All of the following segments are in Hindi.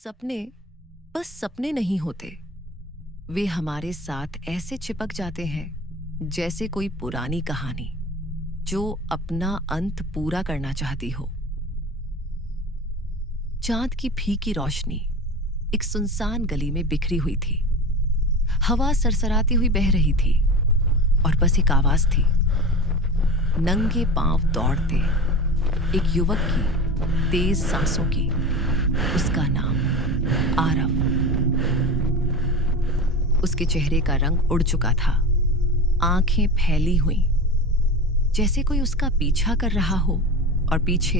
सपने बस सपने नहीं होते। वे हमारे साथ ऐसे चिपक जाते हैं जैसे कोई पुरानी कहानी जो अपना अंत पूरा करना चाहती हो। चांद की फीकी रोशनी एक सुनसान गली में बिखरी हुई थी। हवा सरसराती हुई बह रही थी और बस एक आवाज थी, नंगे पांव दौड़ते एक युवक की तेज सांसों की। उसका नाम आरव। उसके चेहरे का रंग उड़ चुका था, आंखें फैली हुई जैसे कोई उसका पीछा कर रहा हो, और पीछे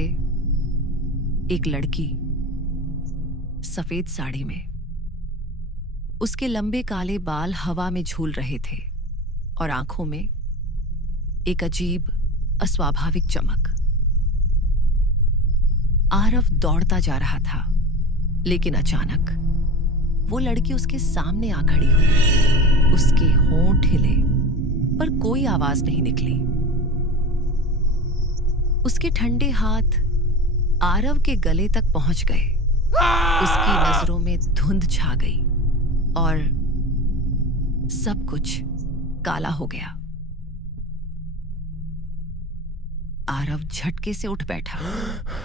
एक लड़की सफेद साड़ी में। उसके लंबे काले बाल हवा में झूल रहे थे और आंखों में एक अजीब अस्वाभाविक चमक। आरव दौड़ता जा रहा था, लेकिन अचानक वो लड़की उसके सामने आ खड़ी हुई। उसके होंठ हिले पर कोई आवाज नहीं निकली। उसके ठंडे हाथ आरव के गले तक पहुंच गए। उसकी नजरों में धुंध छा गई और सब कुछ काला हो गया। आरव झटके से उठ बैठा।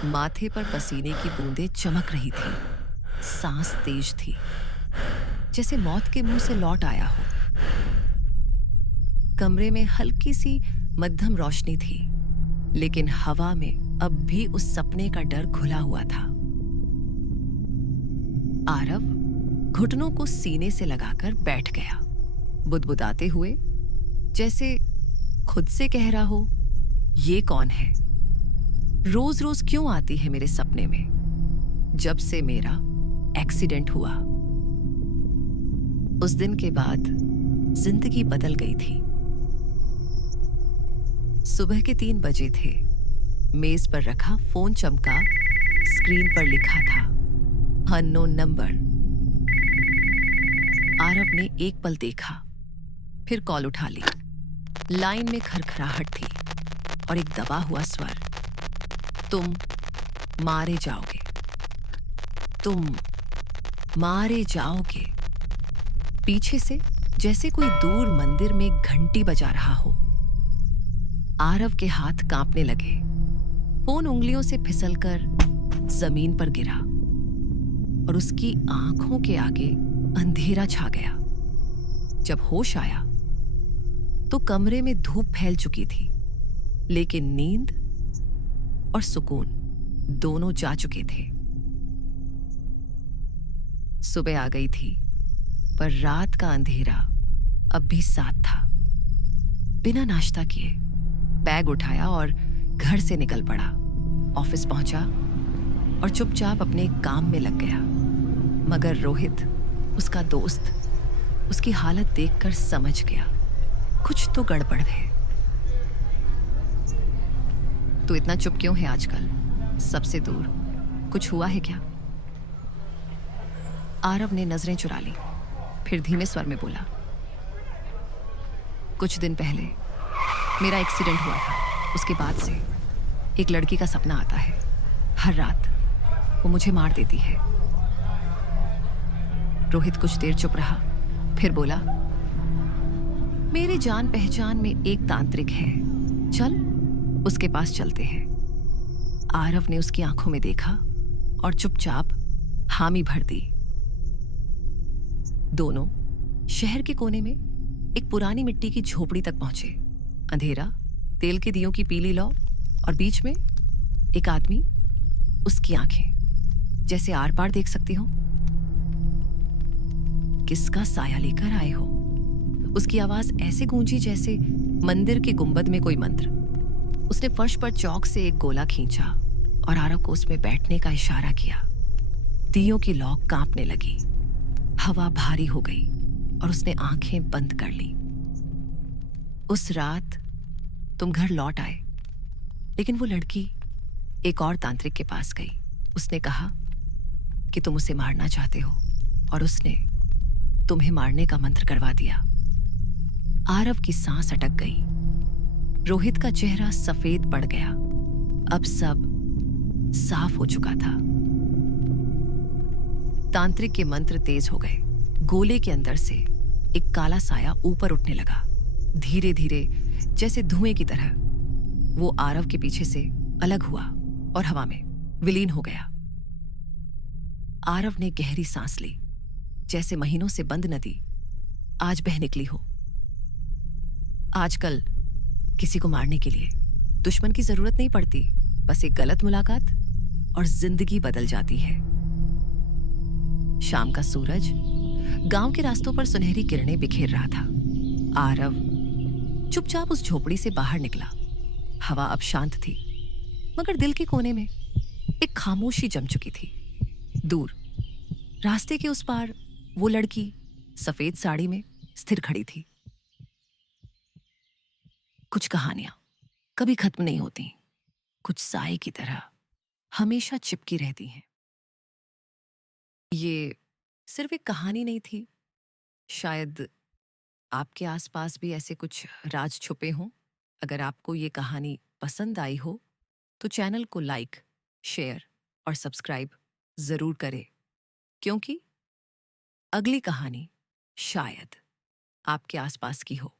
माथे पर पसीने की बूंदें चमक रही थी। सांस तेज थी, जैसे मौत के मुंह से लौट आया हो। कमरे में हल्की सी मध्यम रोशनी थी, लेकिन हवा में अब भी उस सपने का डर घुला हुआ था। आरव घुटनों को सीने से लगाकर बैठ गया, बुदबुदाते हुए, जैसे खुद से कह रहा हो, ये कौन है? रोज रोज क्यों आती है मेरे सपने में? जब से मेरा एक्सीडेंट हुआ उस दिन के बाद जिंदगी बदल गई थी। सुबह के 3 बजे थे। मेज पर रखा फोन चमका। स्क्रीन पर लिखा था, अननोन नंबर। आरव ने एक पल देखा, फिर कॉल उठा ली। लाइन में खरखराहट थी और एक दबा हुआ स्वर, तुम मारे जाओगे, तुम मारे जाओगे। पीछे से जैसे कोई दूर मंदिर में घंटी बजा रहा हो। आरव के हाथ कांपने लगे। फोन उंगलियों से फिसलकर जमीन पर गिरा और उसकी आंखों के आगे अंधेरा छा गया। जब होश आया तो कमरे में धूप फैल चुकी थी, लेकिन नींद और सुकून दोनों जा चुके थे। सुबह आ गई थी, पर रात का अंधेरा अब भी साथ था। बिना नाश्ता किए बैग उठाया और घर से निकल पड़ा। ऑफिस पहुंचा और चुपचाप अपने काम में लग गया। मगर रोहित, उसका दोस्त, उसकी हालत देखकर समझ गया, कुछ तो गड़बड़ है। तू इतना चुप क्यों है आजकल? सबसे दूर कुछ हुआ है क्या? आरव ने नजरें चुरा ली, फिर धीमे स्वर में बोला, कुछ दिन पहले मेरा एक्सीडेंट हुआ था। उसके बाद से एक लड़की का सपना आता है। हर रात वो मुझे मार देती है। रोहित कुछ देर चुप रहा, फिर बोला, मेरे जान पहचान में एक तांत्रिक है, चल उसके पास चलते हैं। आरव ने उसकी आंखों में देखा और चुपचाप हामी भर दी। दोनों शहर के कोने में एक पुरानी मिट्टी की झोपड़ी तक पहुंचे। अंधेरा, तेल के दियों की पीली लौ और बीच में एक आदमी। उसकी आंखें जैसे आर पार देख सकती हो। किसका साया लेकर आए हो? उसकी आवाज ऐसे गूंजी जैसे मंदिर के गुंबद में कोई मंत्र। उसने फर्श पर चौक से एक गोला खींचा और आरव को उसमें बैठने का इशारा किया। दियों की लौ कांपने लगी, हवा भारी हो गई और उसने आंखें बंद कर ली। उस रात तुम घर लौट आए, लेकिन वो लड़की एक और तांत्रिक के पास गई। उसने कहा कि तुम उसे मारना चाहते हो और उसने तुम्हें मारने का मंत्र करवा दिया। आरव की सांस अटक गई। रोहित का चेहरा सफेद पड़ गया। अब सब साफ हो चुका था। तांत्रिक के मंत्र तेज हो गए। गोले के अंदर से एक काला साया ऊपर उठने लगा, धीरे धीरे, जैसे धुएं की तरह। वो आरव के पीछे से अलग हुआ और हवा में विलीन हो गया। आरव ने गहरी सांस ली, जैसे महीनों से बंद नदी आज बह निकली हो। आजकल किसी को मारने के लिए दुश्मन की जरूरत नहीं पड़ती, बस एक गलत मुलाकात और जिंदगी बदल जाती है। शाम का सूरज गांव के रास्तों पर सुनहरी किरणें बिखेर रहा था। आरव चुपचाप उस झोपड़ी से बाहर निकला। हवा अब शांत थी, मगर दिल के कोने में एक खामोशी जम चुकी थी। दूर रास्ते के उस पार वो लड़की सफेद साड़ी में स्थिर खड़ी थी। कुछ कहानियां कभी खत्म नहीं होती, कुछ साए की तरह हमेशा चिपकी रहती हैं। ये सिर्फ एक कहानी नहीं थी, शायद आपके आसपास भी ऐसे कुछ राज छुपे हों। अगर आपको ये कहानी पसंद आई हो तो चैनल को लाइक, शेयर और सब्सक्राइब जरूर करें, क्योंकि अगली कहानी शायद आपके आसपास की हो।